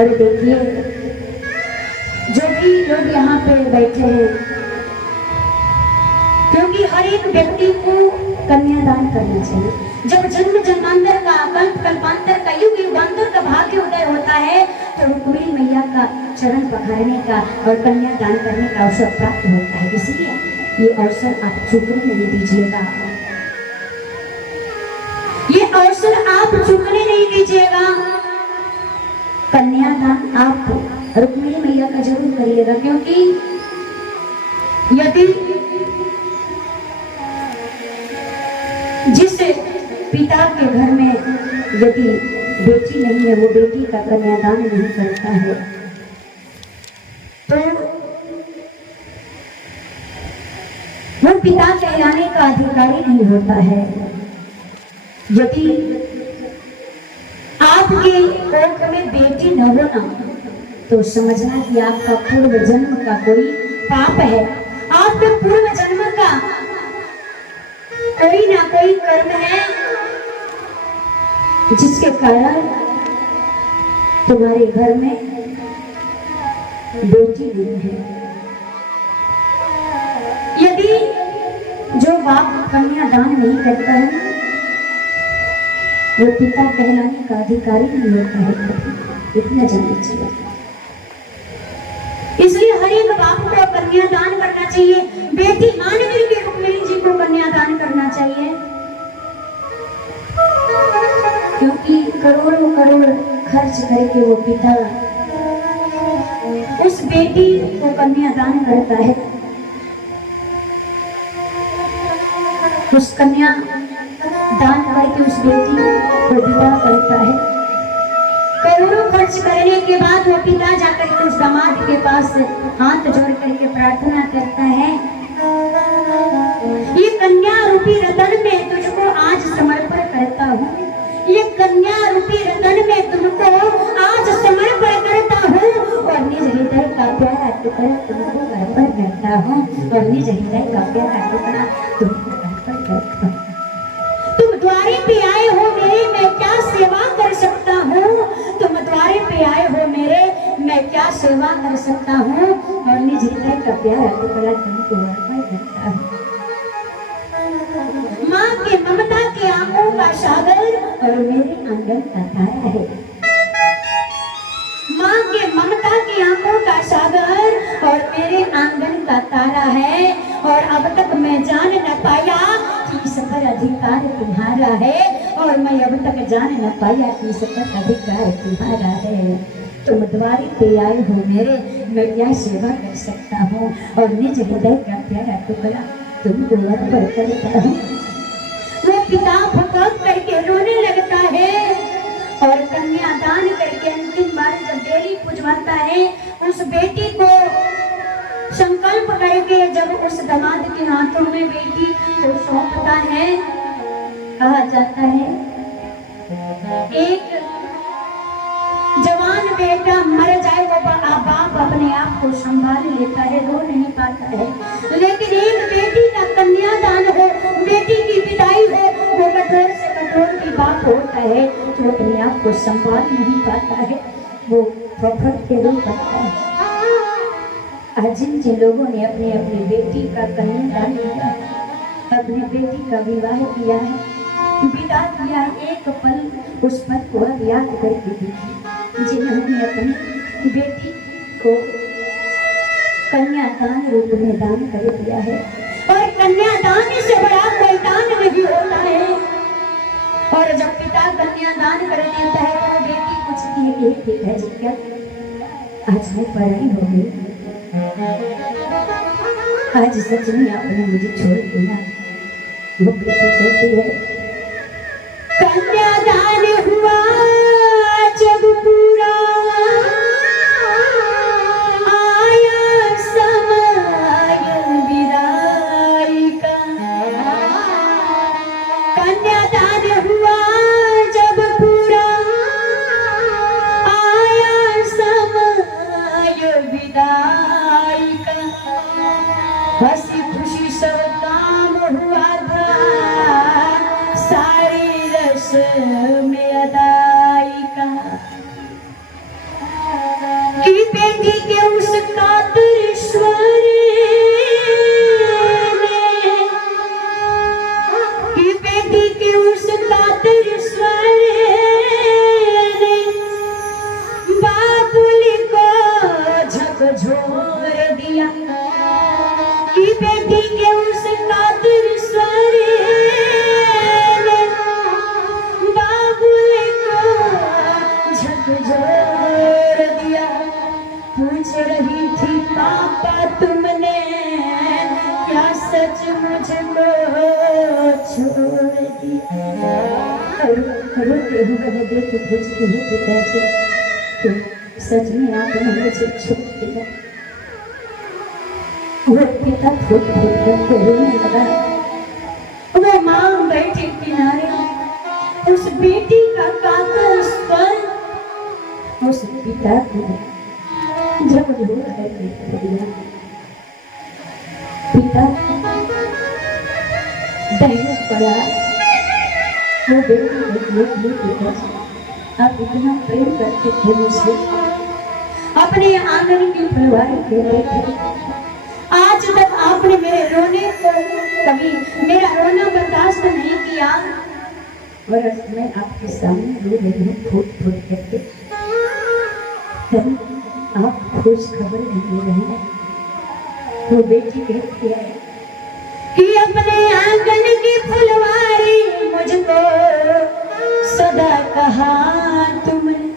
और देखिए जो भी लोग यहाँ पे बैठे हैं, क्योंकि हर एक व्यक्ति को कन्यादान करना चाहिए। जब जन्म जन्मांतर का कल्प कल्पांतर का युग युगांतर का भाग्य उदय होता है तो रुक्मिणी मैया का चरण पखारने का और कन्यादान करने का अवसर प्राप्त होता है। इसलिए ये अवसर आप चूकने नहीं दीजिएगा, ये अवसर आप चूकने नहीं दीजिएगा। कन्यादान आप रुक्मिणी मैया का जरूर करिएगा, क्योंकि यदि जिस पिता के घर में यदि बेटी नहीं है, वो बेटी का कन्यादान नहीं करता है तो वो पिता कहलाने का अधिकारी नहीं होता है। यदि आपके कोख में बेटी न होना तो समझना कि आपका पूर्व जन्म का कोई पाप है, आपके पूर्व जन्म का कोई ना कोई कर्म है जिसके कारण तुम्हारे घर में बेटी नहीं है। यदि जो बाप कन्यादान नहीं करता है वो पिता कहलाने का अधिकारी नहीं होता है, इतना जानना चाहिए। इसलिए हर एक बाप को कन्यादान करना चाहिए, बेटी मान करके रुक्मिणी जी को कन्यादान करना चाहिए, क्योंकि करोड़ों करोड़ खर्च करके वो पिता उस बेटी को कन्यादान करता है, उस कन्या दान करके उस बेटी को विवाह करता है। करोड़ों खर्च करने के बाद वो पिता जाकर के उस दामाद के पास हाथ जोड़ करके प्रार्थना करता है, ये कन्या रूपी रतन में तुझको आज समर्पण करता हूँ, ये कन्या रूपी रतन में तुमको आज समर्पण करता हूँ और निज हृदय का प्यारा टुकड़ा तुमको अर्पण करता हूँ और निज हृदय का प्यारा टुकड़ा तुमको अर्पण करता हूँ। तुम द्वारे पे आए हो मेरे, मैं क्या सेवा कर सकता हूँ, तुम द्वारे पे आए हो मेरे, मैं क्या सेवा कर सकता हूँ और निज हृदय का प्यारा टुकड़ा तुमको अर्पण करता हूँ। माँ के ममता के आंखों का सागर और मेरे आंगन का तारा है, माँ के ममता की आंखों का सागर और मेरे आंगन का तारा है। और अब तक मैं जान न पाया कि इस पर अधिकार तुम्हारा है, और मैं अब तक जान न पाया कि इस पर अधिकार तुम्हारा है। तुम द्वारे पे आए हो मेरे, मैं क्या सेवा कर सकता हूँ और निज हृदय का प्यारा टुकड़ा तुमको अर्पण करता हूँ। वो पिता फुफक करके रोने लगता है और कन्यादान करके अंतिम बार जब बेली पुजवाता है, उस बेटी को संकल्प करके जब उस दामाद के हाथों में बेटी को सौंपता है, कहा जाता है एक जवान बेटा मर जाए वो बाप अपने आप को संभाल लेता है, रो नहीं पाता है, लेकिन एक बेटी का कन्यादान हो, बेटी की विदाई हो, वो कठोर से कठोर भी बाप होता है तो अपने आप को संभाल नहीं पाता है, वो फफट के रो पड़ता है। आज जिन लोगों ने अपने अपनी बेटी का कन्यादान किया, अपनी बेटी का विवाह किया है, विदा किया, एक पल उस पल को अब याद करके देखिए, जिन्होंने अपनी बेटी को कन्यादान रूप में दान कर दिया है। और कन्यादान से बड़ा कोई दान नहीं होता है, और जब पिता कन्यादान कर देता है तो बेटी पूछती है कि ठीक है जी, क्या आज मैं पढ़ाई हो गई, आज सच में आपने मुझे छोड़ दिया। वो बेटी कहती है कन्यादान हुआ जब पूरा आया समय विदाई का, कन्यादान हुआ जब पूरा आया समय विदाई का, हंसी खुशी सब काम हुआ था छोड़ दिया। पूछ रही थी पापा तुमने क्या सच मुझको छोड़ दिया। रोते हुए देख पूछती हूँ पिताजी तो सच में आपने मुझे छोड़ दिया। वो पिता फूट फूट करके रोने लगा। वो माँ बैठी किनारे, उस बेटी का कातर स्वर उस पिता को जब रो करके दिया। पिता दही पड़ा। वो बेटी आप इतना प्रेम करते थे मुझसे, अपने आंगन की फुलवारी खेलते थे। आज तक आपने मेरे रोने को कभी मेरा रोना बर्दाश्त नहीं किया और मैं आपके सामने रो रही हूँ फूट फूट करके। तब आप खुश खबर नहीं ले रहे हैं। वो बेटी कहती है कि अपने आंगन की फुलवारी मुझको सदा कहा तुमने,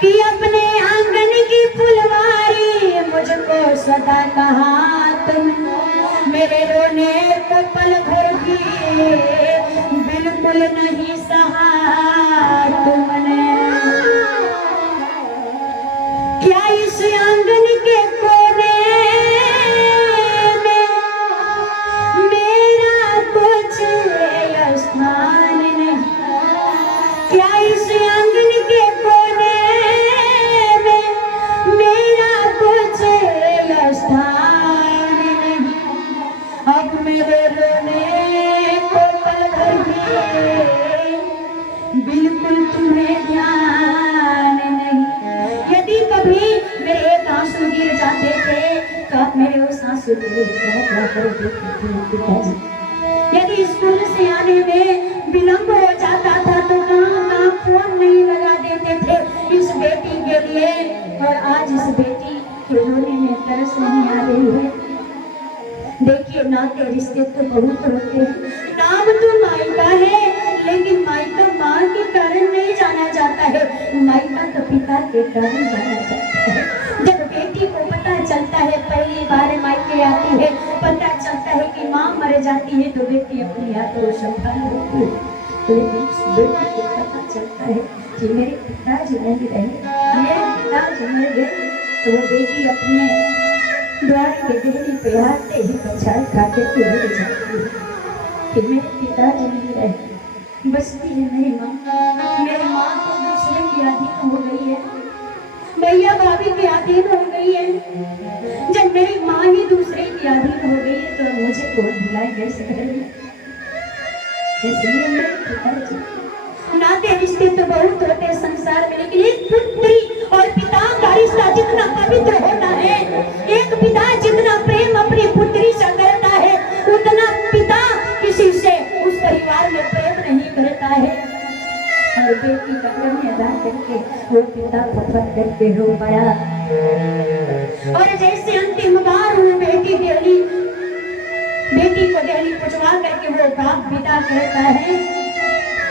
कि अपने आंगन की फुलवारी मुझको सदा कहा तुमने। मेरे रोने को पल भर भी बिल्कुल नहीं सहा तुमने। क्या इस आंगन के कोने में मेरा कुछ स्थान नहीं? क्या इस आंगन के कोने में मेरा कुछ स्थान नहीं? अब मेरे रोने को पल भर भी बिल्कुल तुम्हें ध्यान नहीं। यदि कभी मेरे एक आंसू गिर जाते थे तो आप मेरे उस आंसू को देखते थे। यदि स्कूल से आने में विलंब हो जाता था तो कहाँ फोन नहीं लगा देते थे इस बेटी के लिए। और आज इस बेटी के रोने में तरस नहीं आ रही है। देखिए नाते रिश्ते तो बहुत होते हैं। नाम तो मायका है लेकिन मायका माँ के कारण नहीं जाना जाता है, मायका तो पिता के कारण जाना जाता है। जब बेटी को पता चलता है पहली बार मायके आती है, पता चलता है कि माँ मर जाती है तो बेटी अपने हाथ को संभाल लेती है। लेकिन उस बेटी को पता चलता है कि मेरे पिताजी नहीं रहे, मेरे पिताजी मर गए, तो वो बेटी अपने द्वार के देहरी पे आते ही पछाड़ खाते हुए ले जाती है कि मेरे पिताजी नहीं रहे। बसती है मेरी माँ, मेरी माँ तो दूसरे की अधीन हो गई है, भैया भाभी के अधीन हो गई है। जब मेरी माँ ही दूसरे की अधीन हो गई है तो मुझे कौन भुलाए कैसे करेगी? इसलिए मेरे पिताजी नाते रिश्ते तो बहुत होते हैं संसार में, लेकिन एक पुत्री और पिता का रिश्ता जितना पवित्र होता है, एक पिता जितना प्रेम अपनी पुत्री से करता है उतना पिता किसी से उस परिवार में प्रेम नहीं करता है। और बेटी का कन्यादान करके वो पिता फटफट करके रो पड़ा। और जैसे अंतिम बार वो बेटी को डेली पुछवा करके वो बाप विदा करता है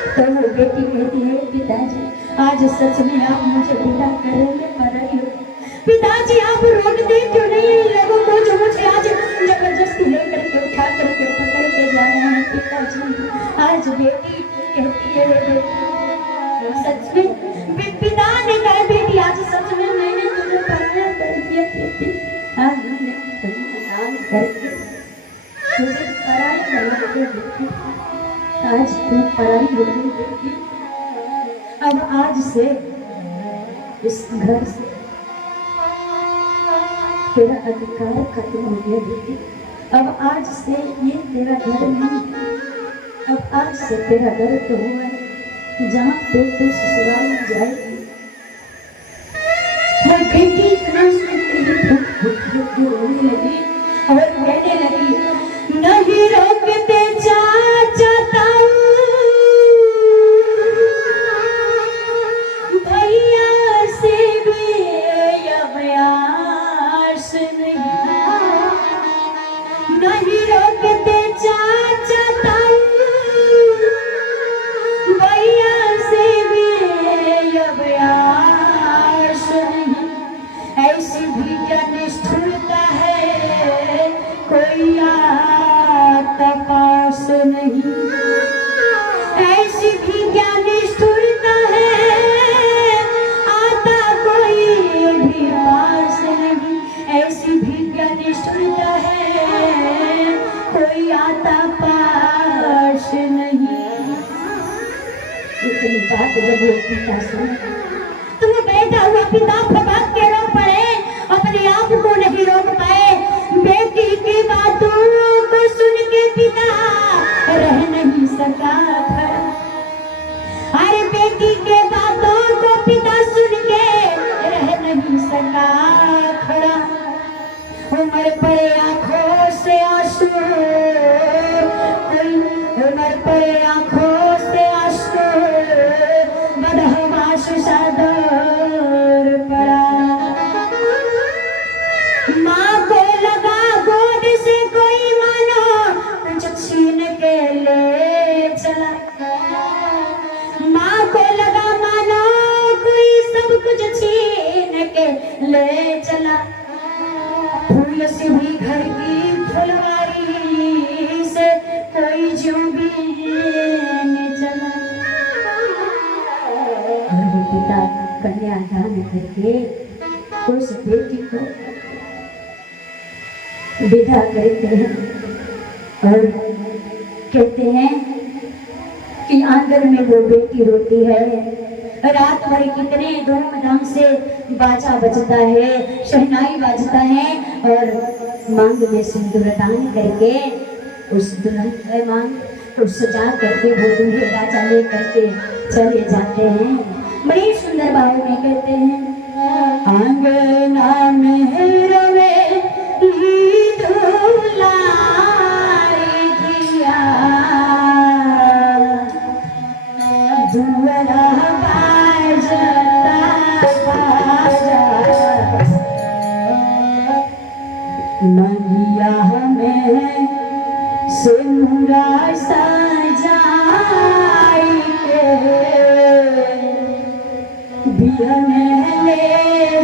तो वो बेटी कहती है पिताजी आज सच में आप मुझे विदा करेंगे पर पिताजी आप रोकते क्यों नहीं लोगों को जो मुझे आज जबरदस्ती लेकर के उठा करके पकड़ के जा रहे हैं? पिताजी आज बेटी कहती है बेटी सच में, पिता ने कहा बेटी आज सच में मैंने तुझे पराया कर दिया बेटी, आज मैंने तुझे करके तुझे पराया बना के बेटी, आज तू पराई हो गई बेटी। अब आज से इस घर से तेरा अधिकार खत्म हो गया बेटी। अब आज से ये तेरा घर नहीं है, अब आज से तेरा घर तो हुआ है जहाँ पे तू ससुराल में जाएगी। वो बेटी इतना सुनती रोने लगी और कहने लगी नहीं रोकते चाचा ताऊ भैया से भी अभ्यास नहीं रोकते चाचा ताऊ भैया से भी अभ्यास नहीं, ऐसी भी क्या निष्ठुरता है, आता कोई भी पास नहीं, ऐसी भी क्या निष्ठुरता है, कोई आता पास नहीं। इतनी बात जब वो पिता सुने, तो वो बैठा हुआ पिता फपाक के रो पड़े, अपने आप को नहीं रोक पाए। बेटी की बातों को सुन के पिता रह नहीं सका खड़ा। अरे बेटी के बातों को पिता सुन के रह नहीं सका खड़ा। उमड़ पड़े आंखों से आंसू, उमड़ पड़े आंखों से आंसू, बदहवास सा दौर पड़ा। माँ को लगा गोद से कोई मानो कुछ छीन के ले चला। माँ को लगा मानो कोई सब कुछ छीन के ले चला। फूल से भी घर की फुलवारी से कोई जो भी चला। और वो पिता कन्यादान करके उस बेटी को विदा करते हैं और कहते हैं कि आंगन में वो बेटी रोती है। रात भर कितने धूमधाम से बाजा बजता है, शहनाई बाजता है और मांग में सिंदूरदान करके उस दुल्हन मांग उस सजा करके वो दूल्हे राजा ले करके चले जाते हैं। बड़ी सुंदर भाव में कहते हैं, आंगना में रवे मैया हमें सिंदूरा सजाई के बिहने ले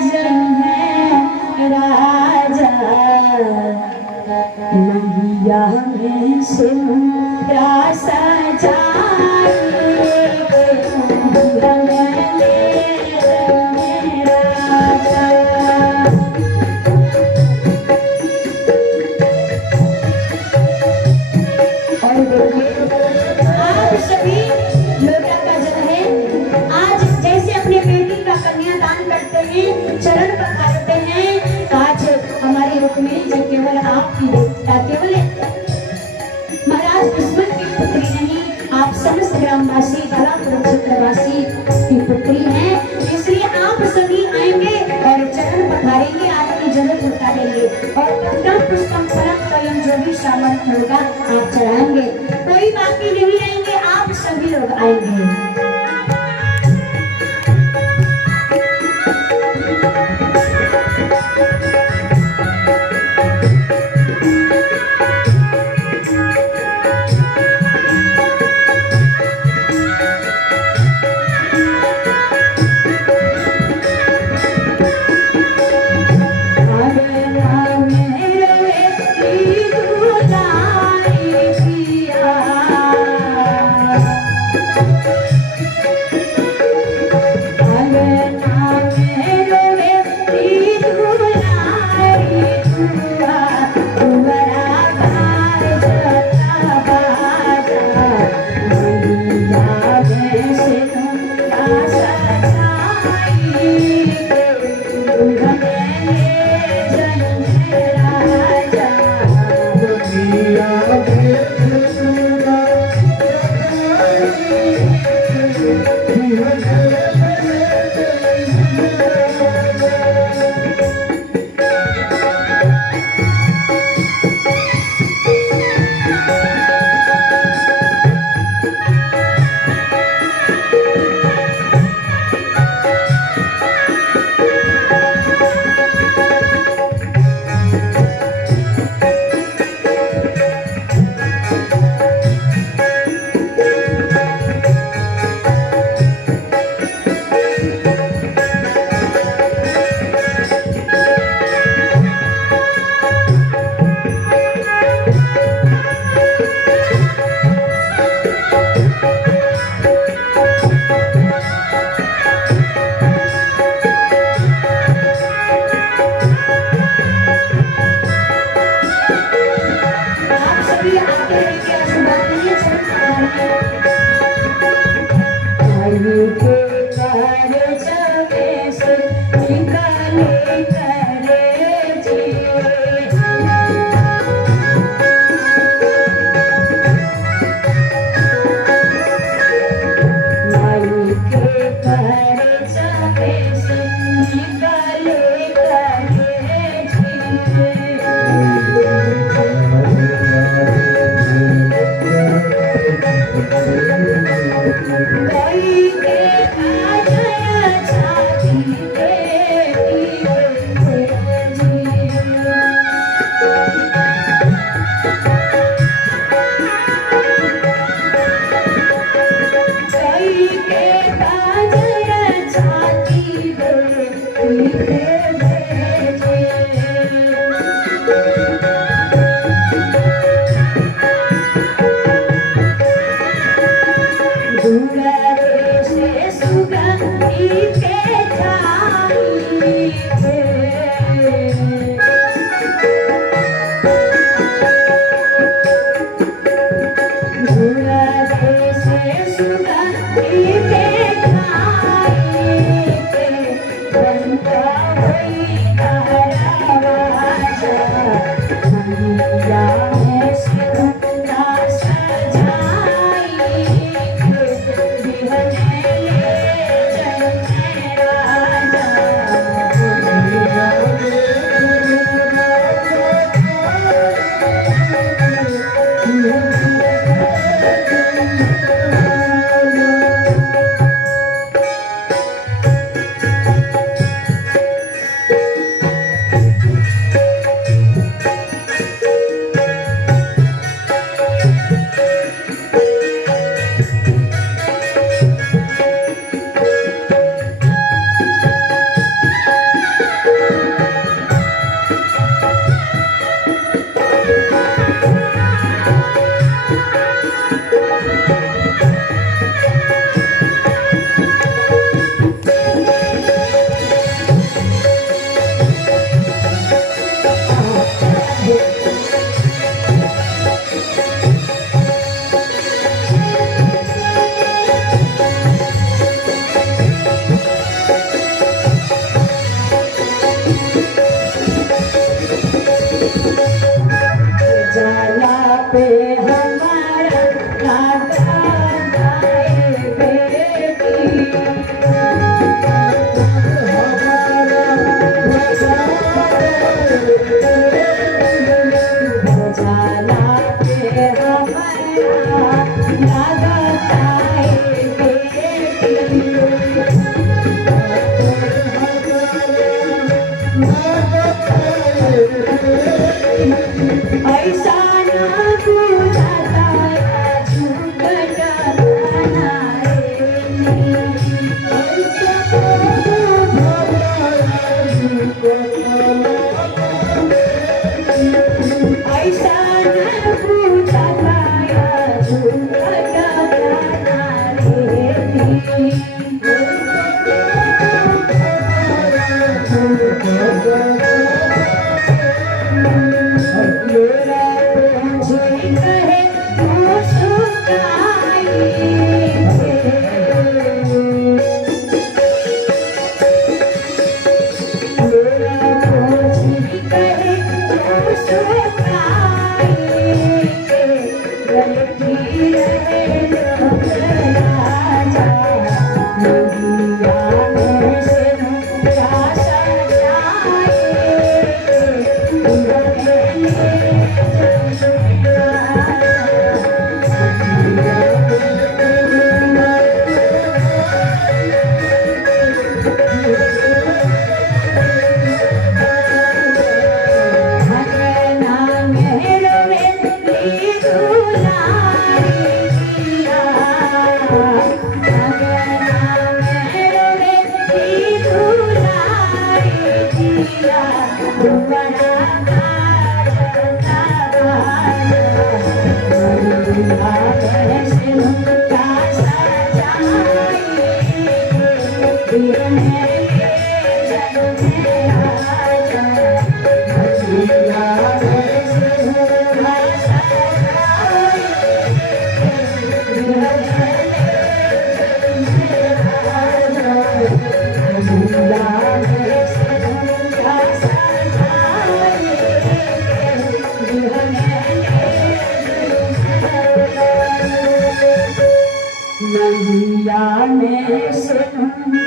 जन्हे राजा। मैया हमें सिंदूरा सजाई के बिहने ले जन्हे राजा। आप सभी लोटा का जल है, आज जैसे अपने बेटी का कन्यादान करते हैं, चरण पखारते हैं, आज हमारी रुक्मिणी जी केवल आपकी बेटा, केवल महाराज दुश्मन की पुत्री नहीं, आप समस्त ग्रामवासी कलापुर क्षेत्रवासी की पुत्री हैं। इसलिए आप सभी आएंगे और चरण पखारेंगे, आपकी जरूरत उतारेंगे और पूर्ण पुष्पम फलम स्वयं जो भी सामर्थ्य होगा आप चढ़ाएंगे। कोई बाकी नहीं रहेंगे, आप सभी लोग आएंगे। निकाले करे जी। माई के करे जावे से निकाले करे जी। कोई के काजया छाती बेटी जी। कोई के काजया छाती बेटी से सुगंधी पे जाई से सुगंधी पे जाई बनता हुई दरवाजा मैया में सिंदूरा सजाई जाला पे हमारा लागा जाए बेटी। जाला पे हमारा लागा जाए बेटी। ऐसा ना बुझाता झूठ ऐसा न बुझाता झूठ Yeah. मैं सुनूं